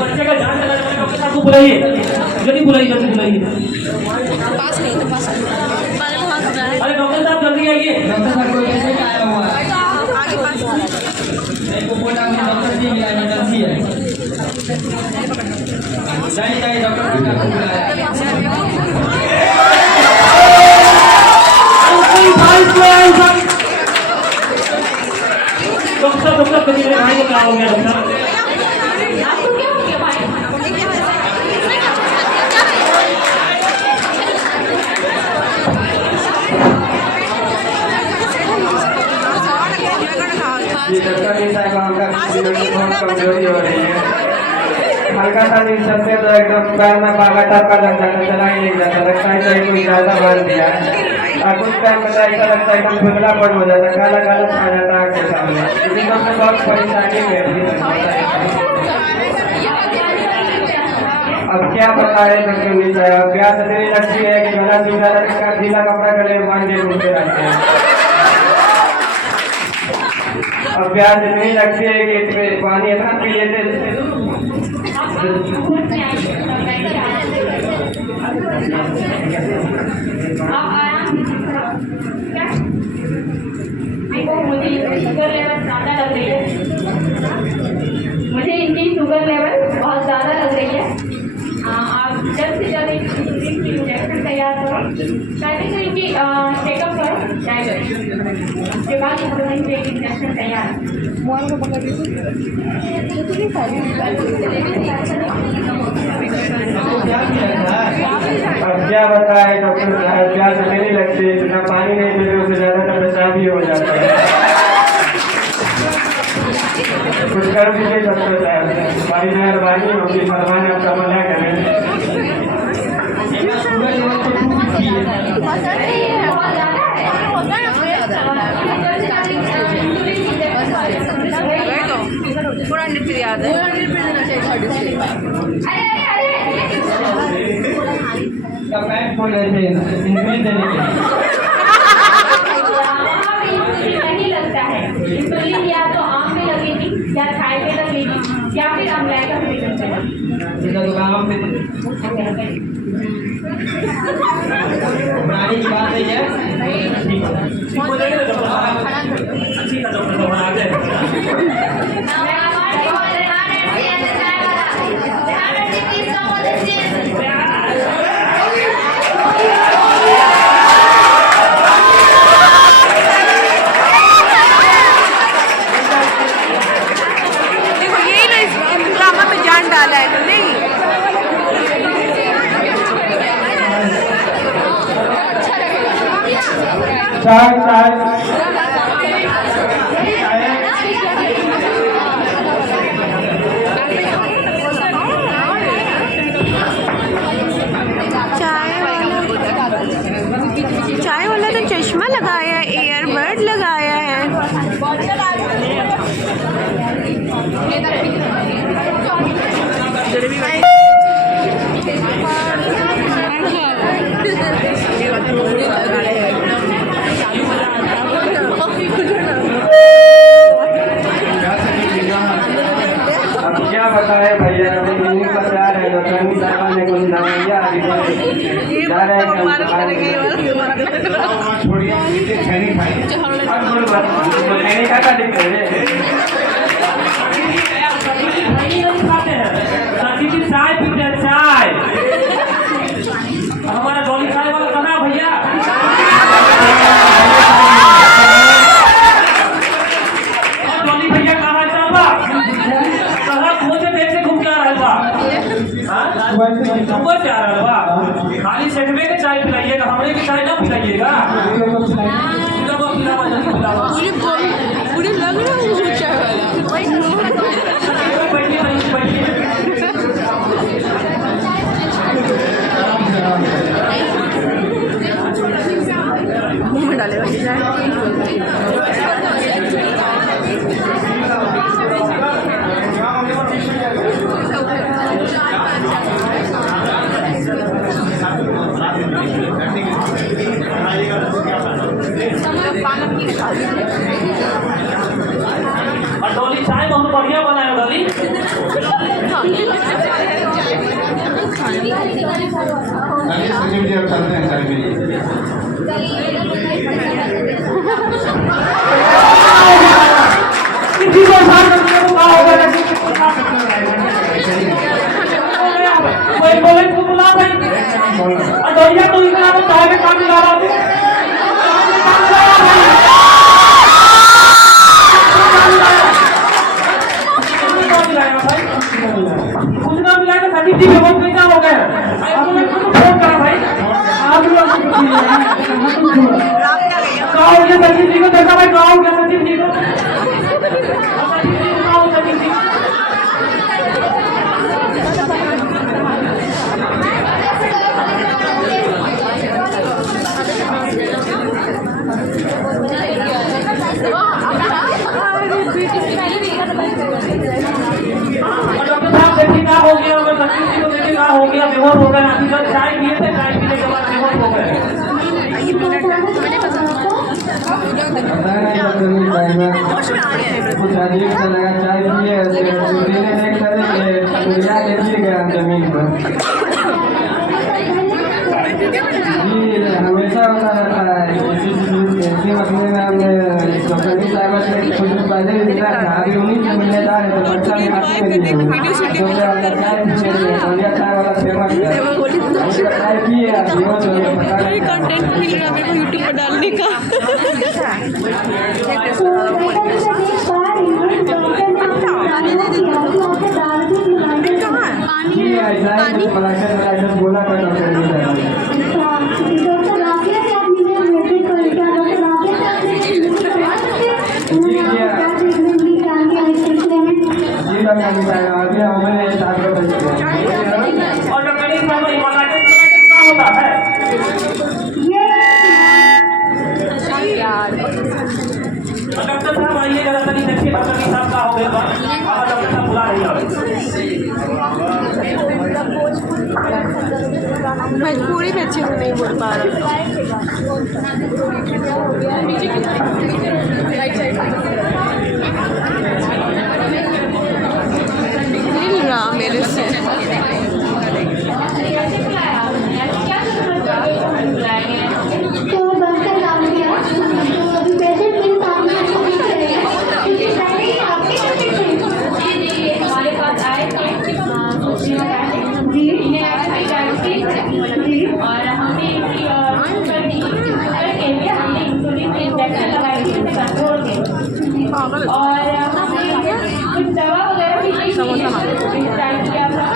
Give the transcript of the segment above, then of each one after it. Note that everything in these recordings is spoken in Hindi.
बच्चे का ध्यान रखना, डॉक्टर साहब को बुलाइए, जल्दी बुलाइए, जल्दी बुलाइए। अरे डॉक्टर साहब जल्दी आइए। डॉक्टर साहब को कैसे आया हुआ है? को बोला हमने डॉक्टर जी मिला, इमरजेंसी है। जाइए डॉक्टर साहब को बुलाया। डॉक्टर कभी मेरे भाई को क्या हो गया डॉक्टर? आपको क्या हो गया भाई? ये डॉक्टर साहब का कमजोरी हो रही है, हल्का सा नींद सबसे तो एकदम पैर में पागा टापा लग जाता, चला ही नहीं जाता, लगता है कहीं कोई ज्यादा मार दिया है। और कुछ टाइम में ऐसा लगता है एकदम धुंधलापन हो जाता है, काला काला छा जाता है आंखें सामने। इसी सबसे बहुत परेशानी है। अब क्या बताए डॉक्टर साहब, प्यास इतनी लगती है कि गला सीधा रखकर गीला कपड़ा गले में बांध के घूमते रहते हैं। अब प्यास इतनी लगती है कि इसमें पानी इतना पी लेते मुझे इनकी शुगर लेवल बहुत ज़्यादा लग रही है। आप जल्द से जल्द इनकी इंजेक्शन तैयार करो, पहले तो इनकी चेकअप करो, उसके बाद इनकी इंजेक्शन तैयार। अब क्या बताए डॉक्टर साहब, प्यास नहीं लगती, जितना पानी नहीं पीते उससे ज्यादा तो पेशाब भी हो जाता है। कुछ कर दीजिए डॉक्टर साहब, हमारी मेहरबानी होगी, भगवान आपका भला करें। पूरा नृत्य याद है। खोल लेते हैं इंग्लिश देने के नहीं लगता है। इंसुलिन या तो आम में लगेगी या थाई में लगेगी या फिर अम्लाइका में लगेगा। पुरानी की बात नहीं है। देखो यही ना इस ड्रामा में जान डाला है तो नहीं। चाय चाय चाय वाला तो चश्मा लगाया है, ईयरबड लगाया है। अब क्या बताए भैया, अभी का प्यार है तो कहीं साहब ने कुछ दवाइयाँ जा रहे हैं चाय पीते हैं, चाय। हमारा डॉली चाय वाला कहाँ भैया? डॉली भैया कहाँ चाहता? कहाँ खोजे देर से घूम के आ रहा बा? सुबह से आ रहा बा? खाली सेठवे के चाय पिलाइएगा, हमरे की चाय ना पिलाइएगा। पूरी लग रहा है चाय वाला। मुँह में डाले वाली चाय। और डॉली संजीव जी अब चलते हैं सर भी किसी को साथ रखने को कहा होगा लेकिन कोई बोले तू बुला भाई अदोइया तू इतना तो चाहे में काम ला रहा तू कुछ ना मिला तो सचिव जी में बहुत पैसा हो गया आपने खुद फोन करा भाई आप लोग कहा हो गया सचिव जी को देखा भाई कहा हो गया सचिव जी को कहा हो सचिव जी डॉक्टर साहब देखिए क्या हो गया हमें सचिव जी को देखिए क्या हो गया बेहोश हो गए अभी तक चाय पिए थे चाय पीने के बाद बेहोश हो गए पता नहीं सुनील भाई में कुछ अजीब सा लगा चाय पिए सूर्य ने देख कर सूर्या के गिर गया जमीन पर जी हमेशा होता रहता है इसी मसले में हमने डॉक्टर साहब से कुछ दिन पहले भी मिला था अभी उन्हीं से मिलने जा रहे थे बच्चा भी हाथ में लिए चाय पीने सूर्या चाय वाला फेमस है चाय पिए कंटेंट मिल रहा है मेरे को यूट्यूब पर डालने का बोला था डॉक्टर अभी हमें स्टार्ट कर और जो मेरी प्रॉब्लम हिमालय क्या होता है डॉक्टर साहब आइए जरा तनी देखिए डॉक्टर साहब का हो गया डॉक्टर साहब बुला रही है मजबूरी में अच्छे से नहीं बोल पा रहा मेरे से हमारे पास आए थे और हमने हमने इंसुलिन इंजेक्शन लगाई थी कंट्रोल के और हमने कुछ दवा वगैरह भी स्टार्ट किया था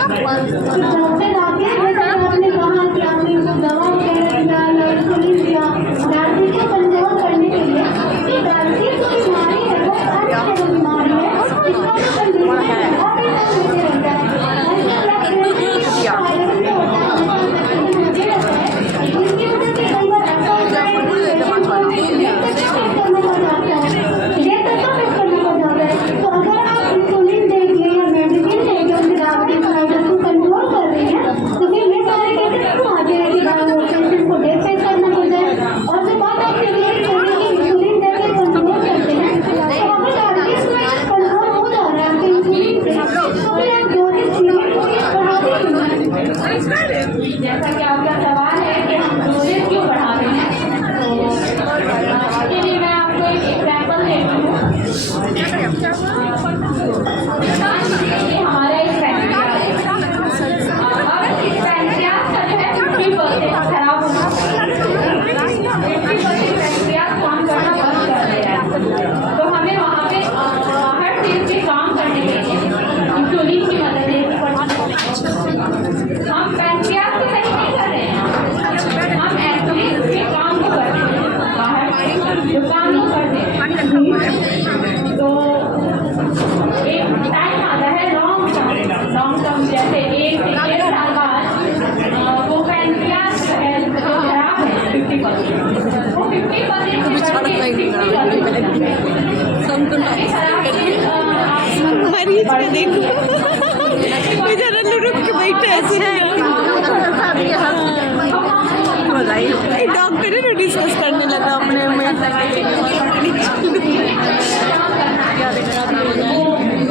जैसा कि आपका सवाल है कि हम डोजेज क्यों बढ़ाते हैं तो इसके लिए मैं आपको एक एग्जाम्पल देती हूँ ये हमारा एक पैंक्रियास है अब इस पैंक्रियास का जो है 50% खराब होना 50% पैंक्रियास काम करना बंद कर दे रहा है तो हमें वहाँ पे हर चीज़ के काम करने के लिए इंसुलिन की मदद लेनी पड़ती है हम पैंक्रियास को सही नहीं कर रहे हैं हम एक्चुअली उसके काम को कर रहे हैं बाहर जो काम को कर रहे हैं तो एक टाइम आता है लॉन्ग टर्म जैसे 1 से 1.5 साल बाद वो पैंक्रियास जो है जो खराब है 50% वो 50% मरीज को देखो बेचारा रुक के बैठे ऐसे डॉक्टर ने डिस्कस करने लगा अपने में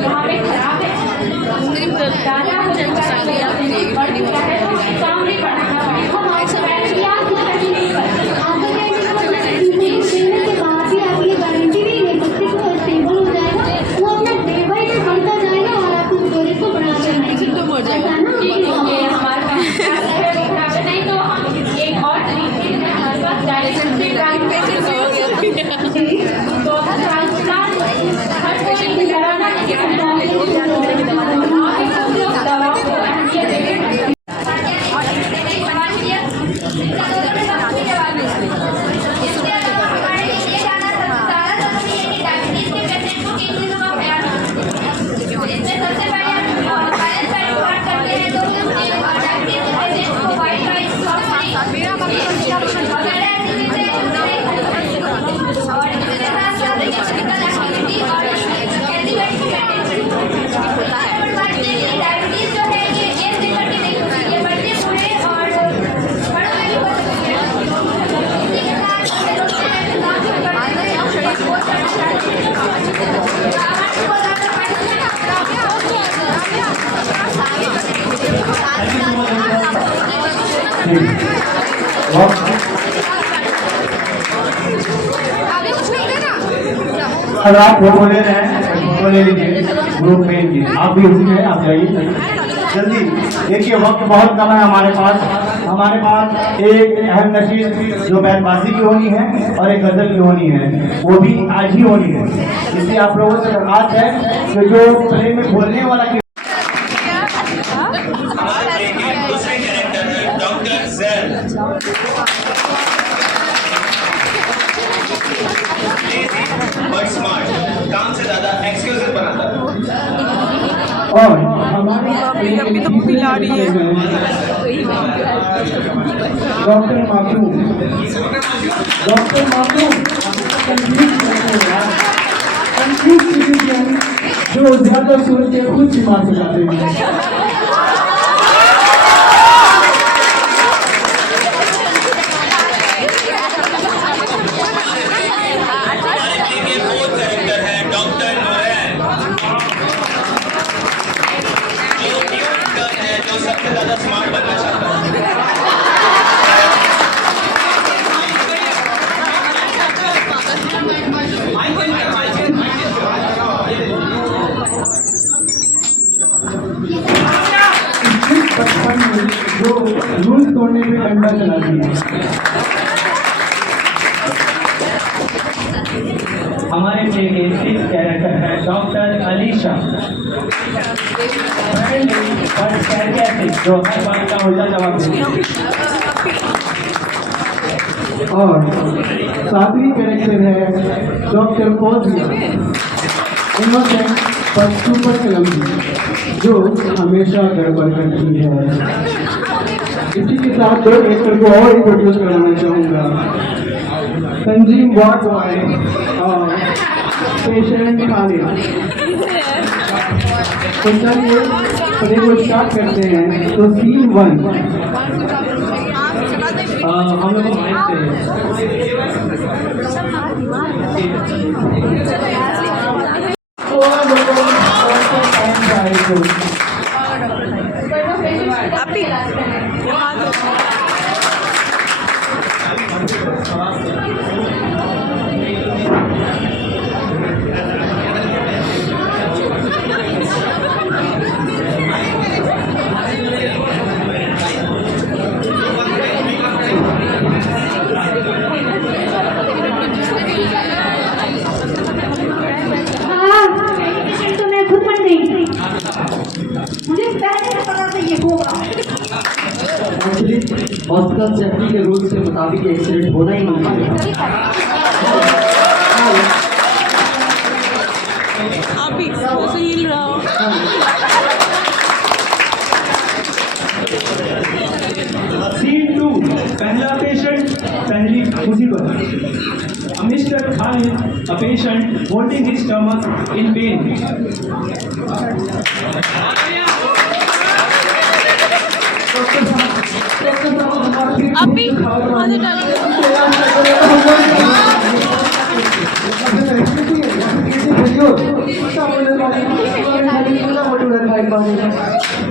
वहाँ पे खराब है ज़्यादा हो चुका है, बढ़ चुका है, तो हमें काम भी बढ़ाना पड़ेगा। हम आपसे बैठ या कुछ कभी नहीं करते। आपका कहने का मतलब है कि देने के बाद भी आप ये गारंटी नहीं दे सकते कि वो स्टेबल हो जाएगा, वो अपना डे बाई डे बढ़ता जाएगा और आप उस स्टोरेज को बढ़ाते रहेंगे। ऐसा ना ठीक है, हमारे पास है वो खराब नहीं, तो हम एक और तरीके से हमारे पास डायरेक्शन से तो ट्रांसप्लांट हर कोई कराना चाहिए। दवाओं को अहमियत देंगे। अगर आप फोटो ले रहे हैं फोटो ले लीजिए, ग्रुप में लीजिए। आप भी उसी में आप जाइए जल्दी। देखिए वक्त बहुत कम है हमारे पास एक अहम नशीद जो बैतबाजी की होनी है और एक गजल की होनी है, वो भी आज ही होनी है। इसलिए आप लोगों से दरख्वास्त है कि जो प्ले में बोलने वाला दूसरे कैरेक्टर है डॉक्टर जैन। बट स्मार्ट, काम से ज्यादा एक्सक्यूजेस बनाता है। और हमारे अभी तो पिला रही है। डॉक्टर मासूम जो ज्यादा सोच के खुद बीमार हो जाते हैं। सबसे ज्यादा स्मार्ट बनना चाहता है। जो रूल तोड़ने पे डंडा चलाती है। हमारे कैरेक्टर है डॉक्टर अलीशा, जो हर बात का उल्टा जवाब देती है। और सातवीं कैरेक्टर है डॉक्टर फौजिया, इनोसेंट पर सुपर क्लमजी, जो हमेशा गड़बड़ करती है। इसी के साथ दो कैरेक्टर को और इंट्रोड्यूस कराना चाहूँगा, संजीव वार्ड बॉय और पेशेंट खालिद। तो चलिए प्ले को स्टार्ट करते हैं। तो सीन 1 हम लोग माइक हॉस्पिटल सेफ्टी के रूल के मुताबिक एक्सीडेंट होना ही नहीं है। आप भी ऐसे हिल रहा हो। सीन 2 पहला पेशेंट, पहली मुसीबत। Mr. Khalid, a patient holding his stomach in pain. अभी आधे डाल श्योर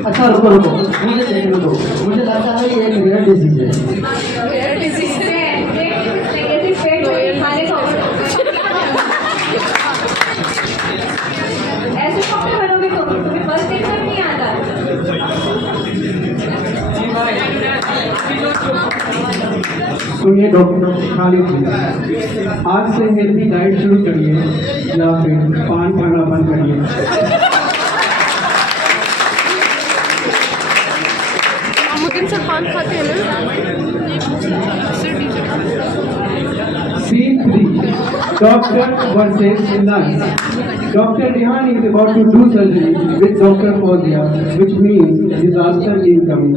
अच्छा रुको रुको मुझे देखने दो मुझे लगता है ये एक रेयर डिजीज है ऐसे कपड़े बनोगे तो तुम्हें बस देखना नहीं आता। सुनिए डॉक्टर खालिद जी आज से हेल्थी डाइट शुरू करिए या फिर पान खाना बंद करिए मुदिन सर पान खाते हैं ना Scene 3 Doctor versus nurse Dr. Rehan is about to do surgery with Dr. Fauziya which means disaster incoming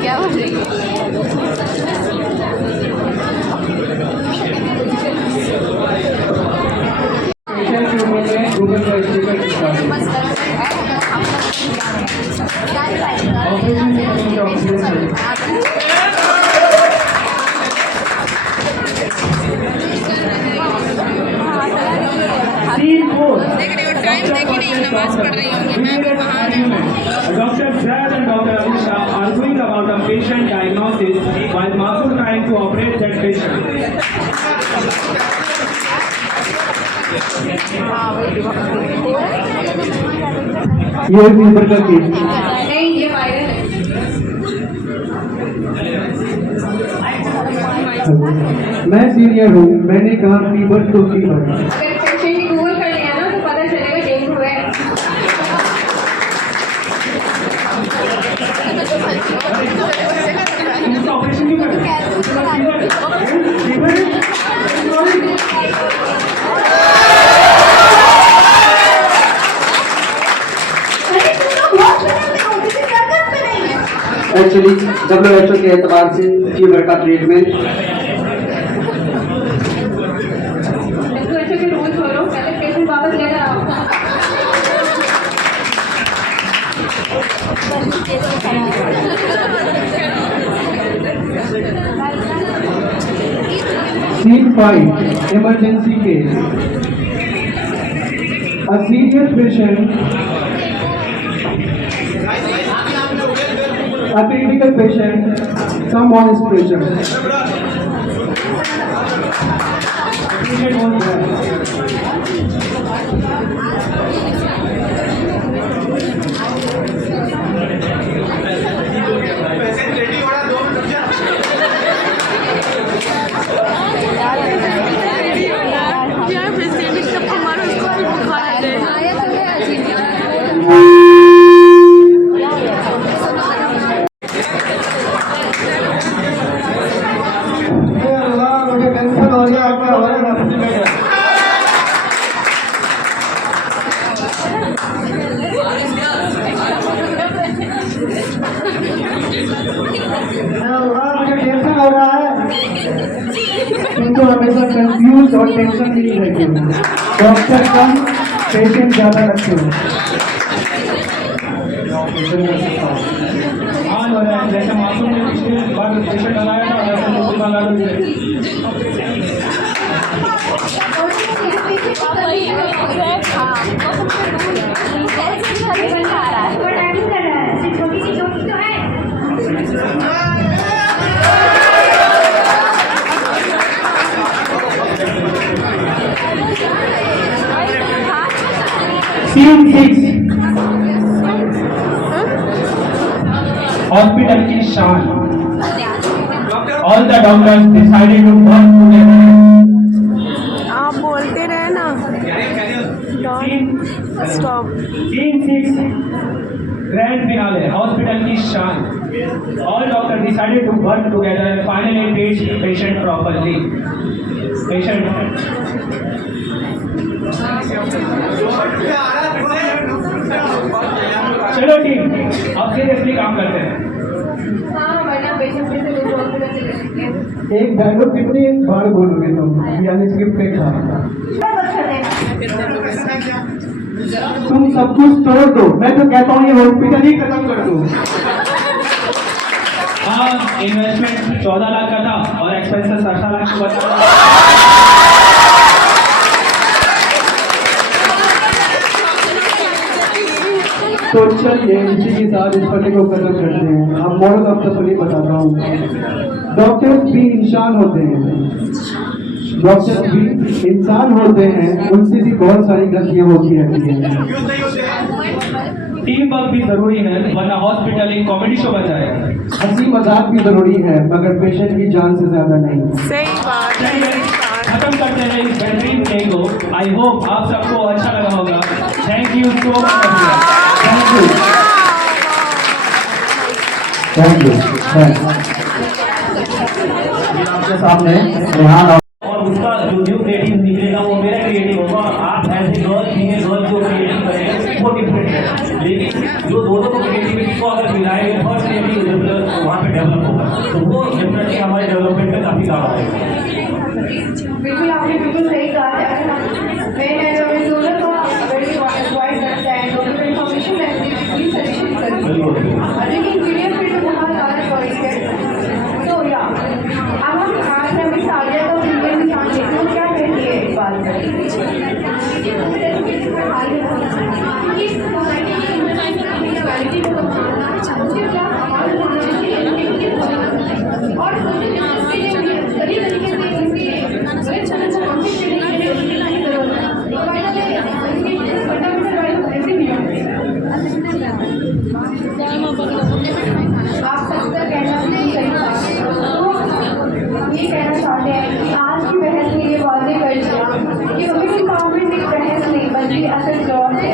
क्या हो रही है पेशेंट के ऊपर में गूगल का speaker operation Dr. Zad and Dr. Alisha arguing about a patient diagnosis while Masood trying to operate that patient. ये फीवर का केस नहीं ये वायरल है। मैं सीनियर हूँ मैंने कहा फीवर तो फीवर अगर पेशेंट गूगल कर लिया ना तो पता चलेगा डेंगू है। उसका ऑपरेशन क्यों करें? फीवर एक्चुअली WHO के एतबार से फीवर का ट्रीटमेंट WHO के रूल फॉलो पहले पेशेंट वापस लेकर आओ। Scene 5 Emergency case A serious patient A critical patient, someone is pressure. Patient was there. यार पेशेंट कब हमारा उसको फिर बुखार आ जाए मुझे टेंशन हो गया आपका हो रहा है मुझे टेंशन हो रहा है किंतु हमेशा कंफ्यूज और टेंशन नहीं रहती हूँ डॉक्टर कम पेशेंट ज़्यादा रखते हो हाँ हो रहा है जैसे मासूम ने पिछले बार पेशेंट लगाया था वैसे दूसरी बार लगा Scene 6 Hospital की शान All the doctors decided to work together. आप बोलते रहे ना dot stop Scene 6 Grand finale hospital की शान All doctors decided to work together and finally treat patient properly. चलो ठीक अब सीरियसली काम करते हैं हाँ वरना पेशेंट से लोग हॉस्पिटल चले जाएंगे। एक डायलॉग कितनी बार बोलोगे तुम यानी स्क्रिप्ट पे था तुम सब कुछ तोड़ दो मैं तो कहता हूँ ये हॉस्पिटल ही खत्म कर दो हाँ इन्वेस्टमेंट 14 लाख का था और एक्सपेंसेस 18 लाख का बचा। तो चलिए इसी के साथ इस पट्टे को खत्म करते हैं। अब मोरल ऑफ द स्टोरी बताता हूँ। डॉक्टर्स भी इंसान होते हैं, डॉक्टर्स भी इंसान होते हैं, उनसे भी बहुत सारी गलतियां होती रहती हैं। टीम वर्क भी जरूरी है, वरना हॉस्पिटल एक कॉमेडी शो बन जाएगा। हंसी मजाक भी जरूरी है, मगर पेशेंट की जान से ज्यादा नहीं। सही बात चलिए खत्म करते हैं इस बेहतरीन डे को। आई होप आप सबको अच्छा लगा होगा। Thank you so much. Thank you, thank you. आपके सामने रेहान और उसका जो न्यू क्रिएटिव निकलेगा वो मेरा क्रिएटिव होगा। आप ऐसे गर्ल फीमेल गर्ल जो क्रिएटिव करेंगे वो डिफरेंट है, लेकिन जो दोनों को क्रिएटिविटी को अगर मिलाएंगे फर्स्ट क्रिएटिव वहाँ पे डेवलप होगा, तो वो डेफिनेटली हमारे डेवलपमेंट में काफ़ी काम आएगा। बिल्कुल आपने बिल्कुल सही कहा है। मैं दोनों को वेरी अवॉइड करता है, दोनों को इन्फॉर्मेशन एक्टिविटी सजेशन करती है, लेकिन वीडियो पे तो बहुत ज़्यादा चॉइस है। तो या अब हम आज हमें साझा तो वीडियो में जानते हैं तो क्या कहती है इस बात पर। आप सबका कहना भी सही था। तो ये कहना चाहते हैं कि आज की बहस में ये वादे कर दिया कि वुमेन एम्पावरमेंट एक बहस नहीं बल्कि असल जॉब है।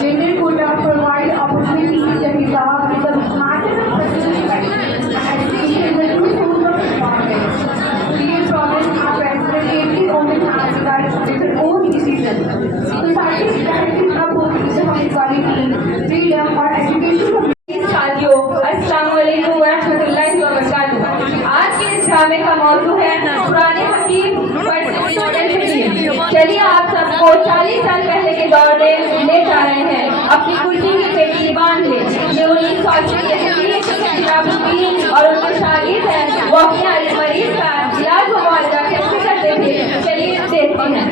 Gender quota provide opportunities the हिसाब with the matter of personal right education is the true source of empowerment. Real problems are present every woman has right to make her own decision. Society directly propose equality freedom और एजुकेशन। अस्सलाम वालेकुम व रहमतुल्लाहि व बरकातुहू। आज के इस ड्रामे का मौजू है पुराने हकीम चलिए आप सबको 40 साल पहले के दौर में ले जा रहे हैं। अपनी कुर्सी की पेटी बांध ले। ये 1980 के हकीम और उनके शागिर्द हैं। वो अपने मरीज का इलाज व मुआवजा कैसे करते थे, चलिए देखते हैं।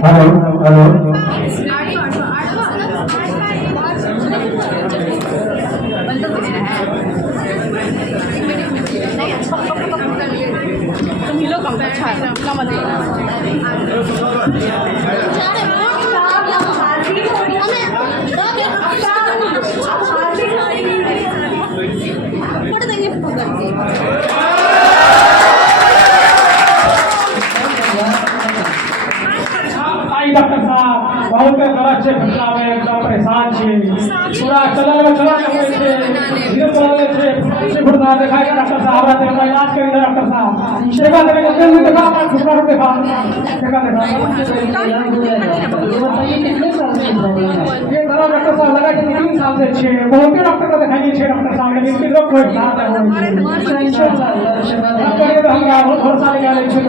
हेलो हेलो डॉक्टर साहब बहुत गलत છે ખતરા में एकदम परेशान છે पूरा चला हुए છે धीरे चला છે से भरना दिखाएगा डॉक्टर साहब आते हैं इलाज करेंगे डॉक्टर साहब सेवा देंगे जल्दी दिखा अपना घुटना दिखा सेवा दिखा ये बड़ा डॉक्टर साहब लगा कि 3 साल से छे बहुत ही डॉक्टर को दिखाएंगे छे डॉक्टर साहब लेकिन इनके लोग कोई बात नहीं इंशाल्लाह करिए तो हम बहुत भरोसा लगा ले छे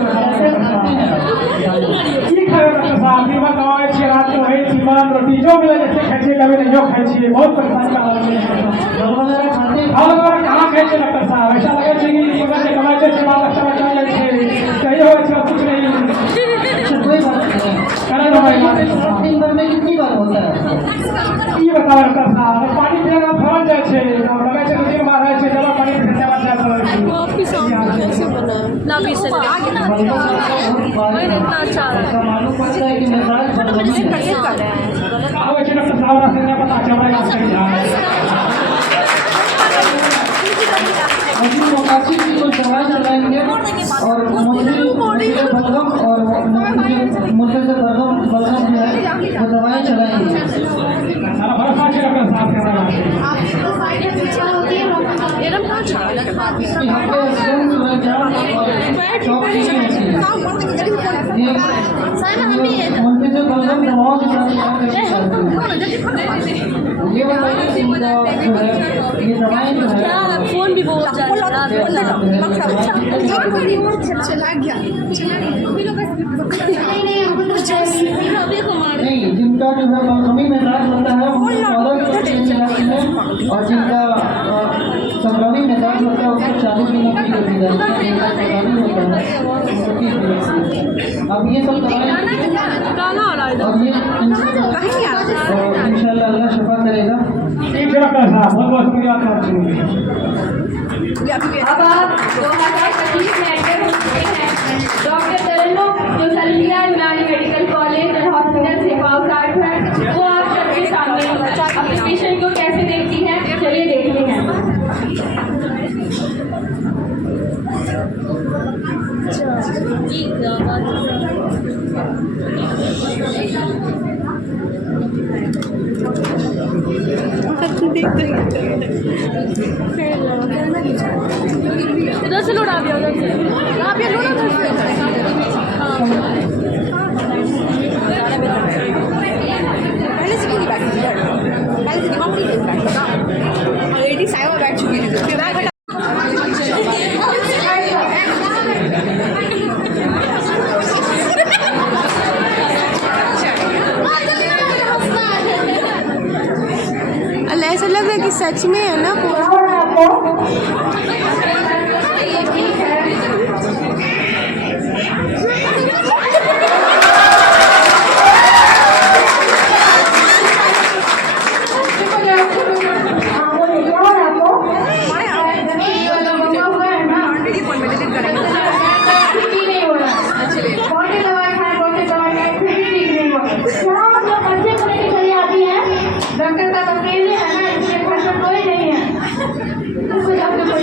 ठीक है डॉक्टर साहब बीमा करवाए छे रात को है सीमान रोटी जो मिले जैसे खाए छे कभी नहीं जो खाए छे बहुत परेशान कर रहा है और कहां खाए छे डॉक्टर साहब ऐसा लगे छे कि बीमा से कमाए छे बाल अच्छा बचा ले छे सही हो छे कुछ नहीं कोई बात नहीं करा दो भाई दिन भर में कितनी बार होता है ये बताओ डॉक्टर साहब पानी पीने का फरक जाए छे लगे छे दिन बार है छे दवा पानी पीने के बाद जाता है वापस आओ कैसे बना ना भी सर आगे ना इतना अच्छा मालूम पड़ता है कि मिजाज बदलने कैसे कर रहे हैं आओ छे डॉक्टर साहब रास्ते में पता चल रहा है आपसे अभी मुकाशी की कोई दवाई चलाएंगे और मुझे बलगम और मुझे से बलगम जो है वो दवाई चलाएंगे सारा भरोसा छे डॉक्टर साहब के बारे में एकदम अच्छा यहाँ पे चौक नहीं है ये उनके जो गलत दबाव के साथ ये बताइए इनका जो है ये दवाएं जो है फोन भी बहुत चला गया नहीं जिनका जो है मौसमी मिजाज होता है वो चौदह की जाती है और जिनका संक्रमित मिजाज होता है उसको 40 दिनों की दी जाती है होता है उनको 30 दिनों की। अब ये सब दवाएं अब ये इंशाल्लाह अल्लाह शफा करेगा। ठीक है डॉक्टर साहब बहुत बहुत शुक्रिया आपका। अब आप 2025 में एंटर हो चुके हैं डॉक्टर तरन्नुम जो सल्फिया यूनानी मेडिकल कॉलेज और हॉस्पिटल से पास आउट है, वो आप सबके सामने अपने पेशेंट को कैसे देखती हैं चलिए देखते हैं। इधर से लौटा दिया उधर से आप ये लौटा उधर से पहले से क्यों नहीं बैठ पहले से दिमाग नहीं बैठ ऑलरेडी साइवा बैठ चुकी थी फिर बैठ ऐसा लग रहा है कि सच में है ना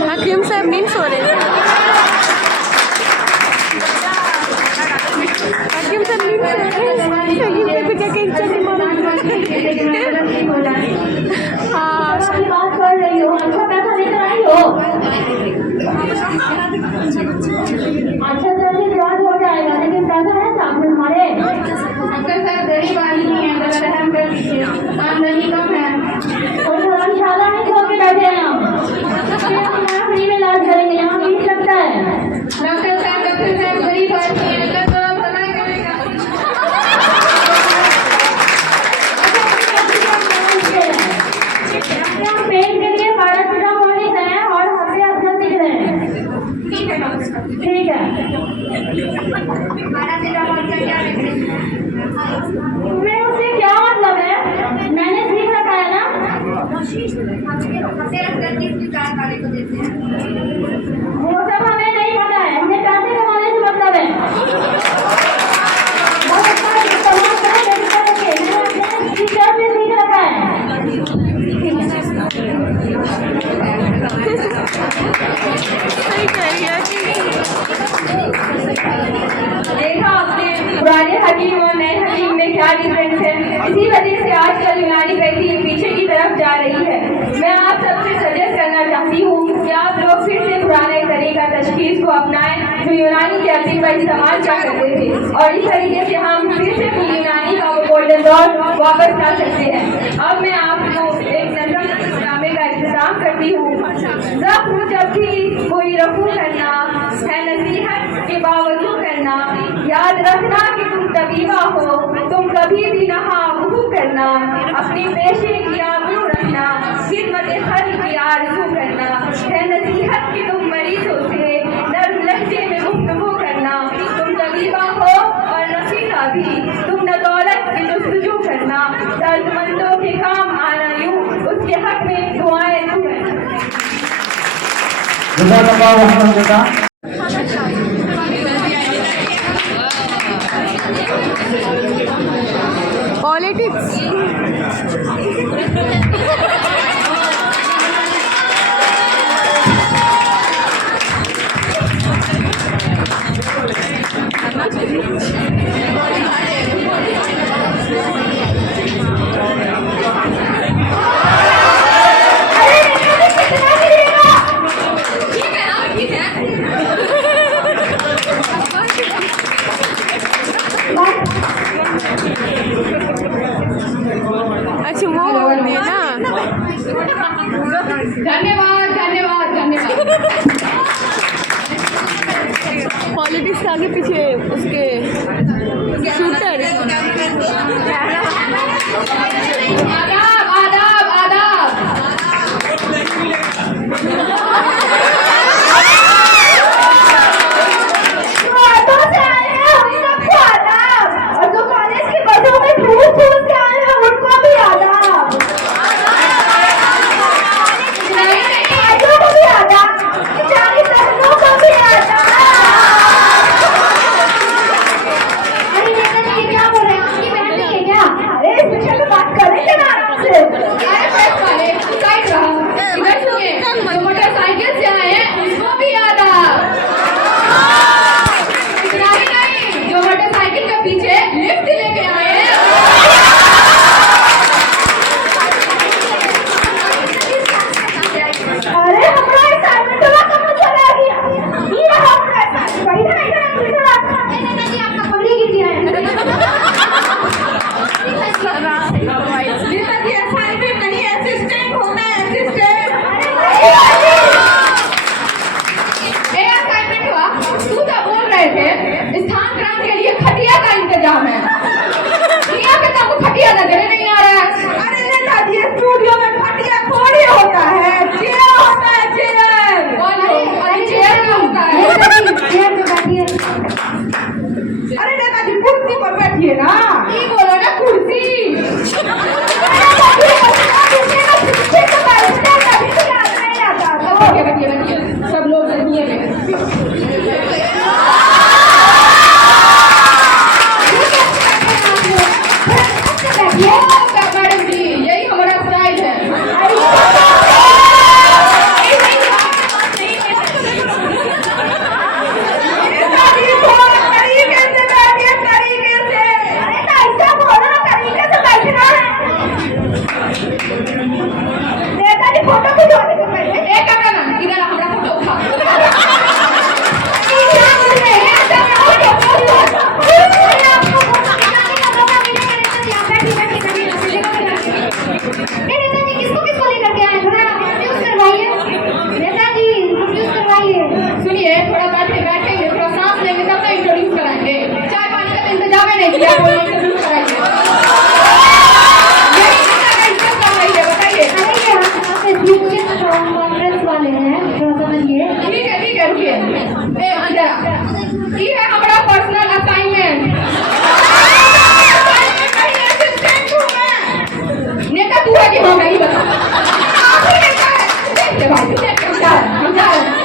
हकीम साहब नींद सो रहे हैं हकीम साहब नींद सो रहे हैं हकीम साहब क्या कहीं चल हाँ बात कर रही हो अच्छा पैसा लेकर आई हो अच्छा जल्दी इलाज हो जाएगा लेकिन पैसा है साथ में हमारे डॉक्टर साहब गरीब आदमी है जरा रहम कर दीजिए आमदनी कम है और धर्मशाला में खो के बैठे हैं हम फ्री में इलाज करेंगे यहाँ फीस लगता है डॉक्टर साहब गरीब आदमी है अल्लाह तो भलाई करेगा पेट के लिए पैरासीटामोल है और हमें अच्छा दिख रहे हैं ठीक है ठीक है पैरासीटामोल का क्या तुम्हें उससे क्या मतलब है मैंने ठीक रखा है ना वो सब हमें नहीं पता है हमें पैसे कमाने से मतलब है बहुत अच्छा इस्तेमाल करें मेडिकल के मैंने टीचर से सीख रखा है देखा आपने पुराने हकीम और नए हकीम में क्या डिफरेंस है। इसी वजह से आजकल यूनानी वैद्य पीछे की तरफ जा रही है। मैं आप सबसे सजेस्ट करना चाहती हूँ कि आप लोग फिर से पुराने तरीका तशखीस को अपनाएं जो यूनानी कैप्टिंग का इस्तेमाल क्या करते थे और इस तरीके से हम फिर से यूनानी का गोल्डन दौर वापस ला सकते हैं। अब मैं आपको एक नज़म ड्रामे का इंतजाम करती हूँ। जख्म जब भी कोई रफू करना है नसीहत के बावजूद करना, याद रखना कि तुम तबीबा हो, तुम कभी भी नहा वुज़ू करना, अपनी पेशे की आबरू रखना, खिदमत खल्क़ की आरज़ू करना, है नसीहत कि तुम मरीजों से नर्म लहजे में गुफ्तगू करना, तुम तबीबा हो और रफीका भी, तुम न दौलत की जुस्तजू करना, दर्दमंदों के काम आना यूं, उसके हक में दुआएं तू करना। पॉलिटिक्स धन्यवाद धन्यवाद धन्यवाद। पॉलिटिक्स के आगे पीछे उसके शूटर आदाब आदाब आदाब। ऑटो से आए हैं हम सबको आदाब, और जो कॉलेज की बसों में दूर दूर से आए हैं उनको भी आदाब, भाइयों को भी आदाब, बेचारी बहनों को भी आदाब। अरे नेता जी ये क्या बोल रहे हैं, आपकी बहन नहीं है क्या? अरे इस विषय में बात करेंगे ना आराम से। अरे प्रेस वाले साइड रहो, इधर सुनिए, जो मोटरसाइकिल से आए हैं उनको भी आदाब। इतना ही नहीं, जो मोटरसाइकिल के पीछे लिफ्ट लेके आए हैं अरे हमारा असाइनमेंट कहाँ चला गया? ये हमारा असाइनमेंट इधर आपका पगड़ी गिर गया है। नेता जी असाइनमेंट नहीं, असिस्टेंट होता है, असिस्टेंट। ए असाइनमेंट हुआ, तू तो बोल रहे थे स्थान ग्राम के लिए खटिया का इंतजाम है, खटिया के तो खटिया नजर नहीं आ रहा है। अरे नेताजी स्टूडियो में खटिया थोड़ी होता है, चेयर होता है, चेयर। अरे चेयर में होता है। चेयर पे बैठिए। अरे नेताजी कुर्सी पर बैठिए ना। ये बोलो ना कुर्सी। बैठिए बैठिए, सब लोग बैठिए। मैडम जी यही हमारा स्टाइल है। फोटो खिंचवाने को बैठे। ए काका ना इधर हमारा फोटो उठा। सुनिए थोड़ा बैठेंगे, थोड़ा सांस लेंगे तब ना इंट्रोड्यूस कराएंगे। चाय पानी का तो इंतजाम ही नहीं किया, बोलो इंट्रोड्यूस कराएंगे। यही इंटरेस्ट कर रही है, बताइए। ठीक है रुकिए। ए इधर ये है हमारा पर्सनल असाइनमेंट। नेता तू है कि हम नहीं बता। देख ले भाई, देख हम जा रहे हैं।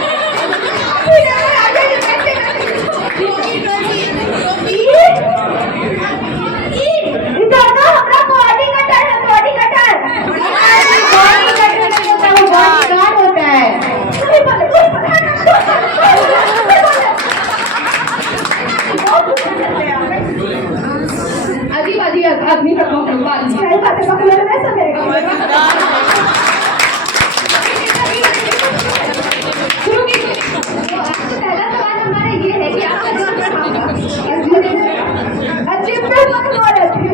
अजीब अजीब आदमी का शुरू की। पहला सवाल हमारा ये है कि आपका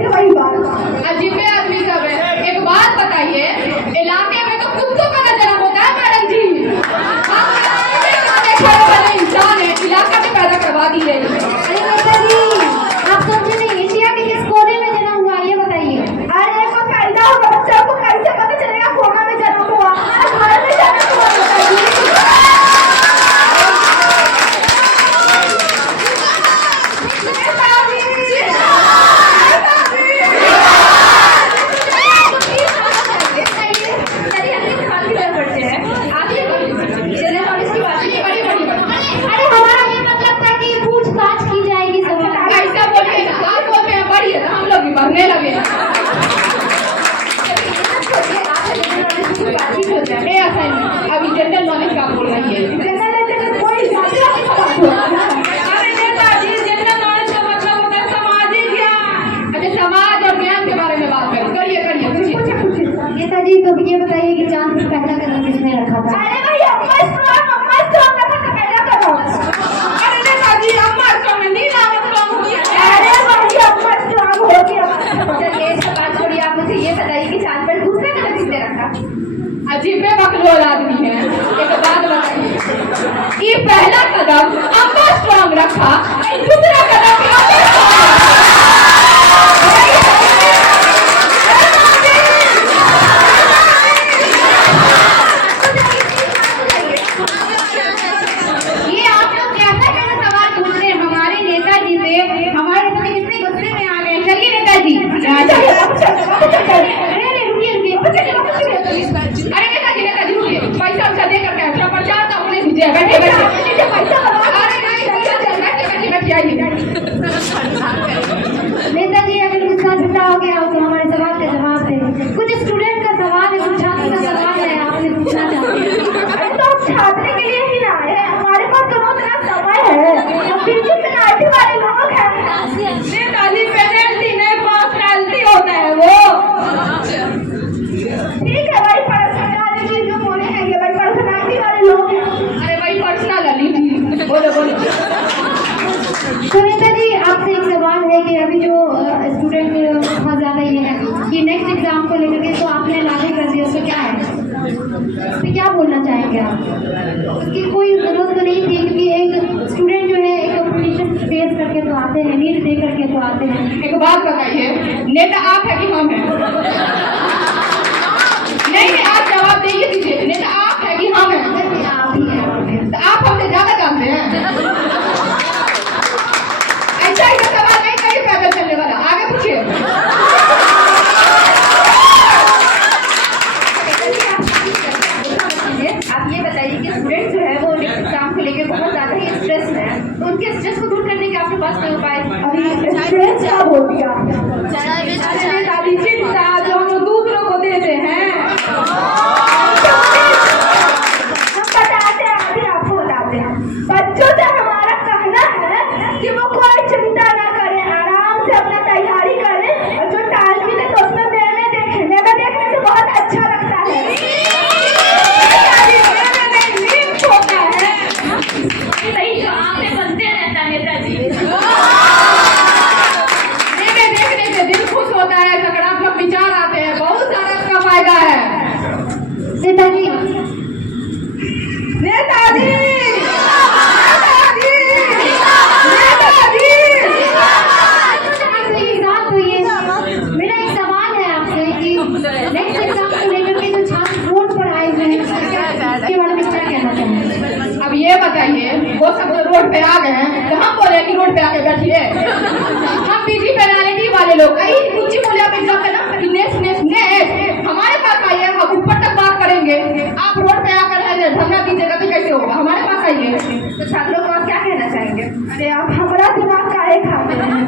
वही बात अजीब आदमी सब है। एक बात बताइए, इलाके में तो कुत्तों का नजर होता है मैडम जी। हम इंसान है, इलाका भी पैदा करवा दी है। अरे नेताजी आप समझे नहीं, इंडिया के किस कोने में जन्म हुआ ये बताइए। अरे को पैदा हुआ बच्चा को कैसे पता चलेगा कोना में जन्म हुआ? भारत में जन्म हुआ अरे हमारा ये मतलब था कि पूछताछ की जाएगी सब। ऐसा बोलिए ना, आप बोलते हैं बढ़िए ना, हम लोग भी बढ़ने लगे। ए असाइनमेंट अभी जनरल नॉलेज का बोल रही है। अरे नेताजी जनरल नॉलेज का मतलब होता है सामाजिक ज्ञान। अच्छा समाज और ज्ञान के बारे में बात करें। करिए नेताजी तो ये बताइए कि चांद पर पहला कदम किसने रखा था? अरे भाई अम्मा स्ट्रॉन्ग रखा था पहला कदम। अरे नेताजी अम्मा स्ट्रॉन्ग नहीं ना स्ट्रॉन्ग हो गया। अरे भाई अम्मा स्ट्रॉन्ग हो गया। चलिए इसका बात छोड़िए, आप मुझे ये बताइए कि चांद पर दूसरा कदम किसने रखा? अजीब बकलो बेलोल आदमी है। एक बात बताइए, ये पहला कदम अम्मा स्ट्रॉन्ग रखा, दूसरा कदम ये आप लोग कैसा कैसा सवाल पूछ रहे हैं हमारे नेताजी से? हमारे नेताजी कितने गुस्से में आ गए। चलिए नेताजी, अरे नेताजी नेताजी रुकिए, पैसा वैसा दे करके अपना प्रचार तो अपने दीजिए, बैठे बैठे पैसा अरे नहीं बैठे बैठे आइए। नेताजी अगर गुस्सा छुटा हो गया हो तो हमारे सवाल का जवाब दें। कुछ स्टूडेंट का सवाल है, कुछ छात्र का सवाल है, आपसे पूछना चाहते हैं। अरे तो छात्र के लिए ही ना है, हमारे पास तो बहुत समय है। हम पीछे पेनाल्टी वाले लोग हैं। नेताजी पेनल्टी नहीं, पर्सनैलिटी होता है वो। ठीक है भाई, पर्सनालिटी जो बोले हैं ये भाई पर्सनालिटी वाले लोग हैं। अरे भाई पर्सनैलिटी बोलो बोलो। तो नेताजी आपसे एक सवाल है कि अभी जो स्टूडेंट बहुत ज़्यादा ये है कि नेक्स्ट एग्जाम को लेकर के तो आपने लागू कर दिया, तो क्या है, तो क्या बोलना चाहेंगे आप? उसकी कोई जरूरत तो नहीं थी, क्योंकि एक स्टूडेंट जो है एक कंपटीशन फेस करके तो आते हैं, नीट दे करके तो आते हैं। एक बात बताइए, नेता आप है कि हम हैं? नहीं नहीं, आप जवाब दीजिए दीजिए, नेता आप है कि हम हैं? आप ही हैं। तो आप हमसे ज्यादा जानते हैं। ऐसा ही सवाल नहीं कहीं पैदल चलने वाला, आगे पूछिए। आप ये बताइए कि स्टूडेंट जो है वो एग्जाम को लेकर बहुत ज़्यादा ही स्ट्रेस है, तो उनके स्ट्रेस को दूर करने के आपके पास कोई उपाय? अभी स्ट्रेस क्या बोल दिया नेताजी चिंता जो हम लोग दूसरों को देते हैं। हम बताते हैं, अभी आपको बताते हैं। बच्चों से हमारा कहना है कि वो कोई चिंता ना करें, आराम से अपना तैयारी करें, और जो टाइम मिले तो उसमें मेले देखने से बहुत अच्छा लगता है। होता है नहीं जो आपने बनते रहता है नेताजी। मेले देखने से दिल खुश होता है, सकारात्मक विचार आते हैं, बहुत सारा इसका फायदा है। नेताजी नेताजी मेरा एक सवाल है आपसे कि नेक्स्ट एग्जाम को लेकर के जो छात्र रोड पर आए हुए हैं उसके बारे में क्या कहना चाहेंगे? अब ये बताइए, वो सब तो रोड पे आ गए हैं, तो हम बोले कि रोड पे आके बैठिए। हम पीजी पेनाल्टी वाले लोग ऊंची मूल्य पे एग्जाम करना, हमारे पास आइए, हम ऊपर तक बात करेंगे। आप रोड पे आकर धरना दीजिएगा तो कैसे होगा? हमारे पास आइए। तो छात्रों को आप क्या कहना चाहेंगे? अरे आप हमारा दिमाग काहे खाते हैं?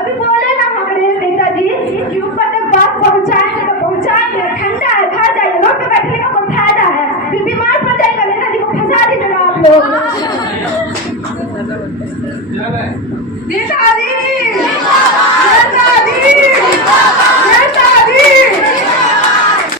अभी बोले ना हमारे नेताजी कि ऊपर तक बात पहुंचाएंगे तो पहुंचाएंगे, ठंडा है, घर जाइए, रोड पे बैठने का कोई फायदा है? फिर बीमार पड़ जाएगा, नेताजी को फंसा दीजिएगा आप लोग। नेताजी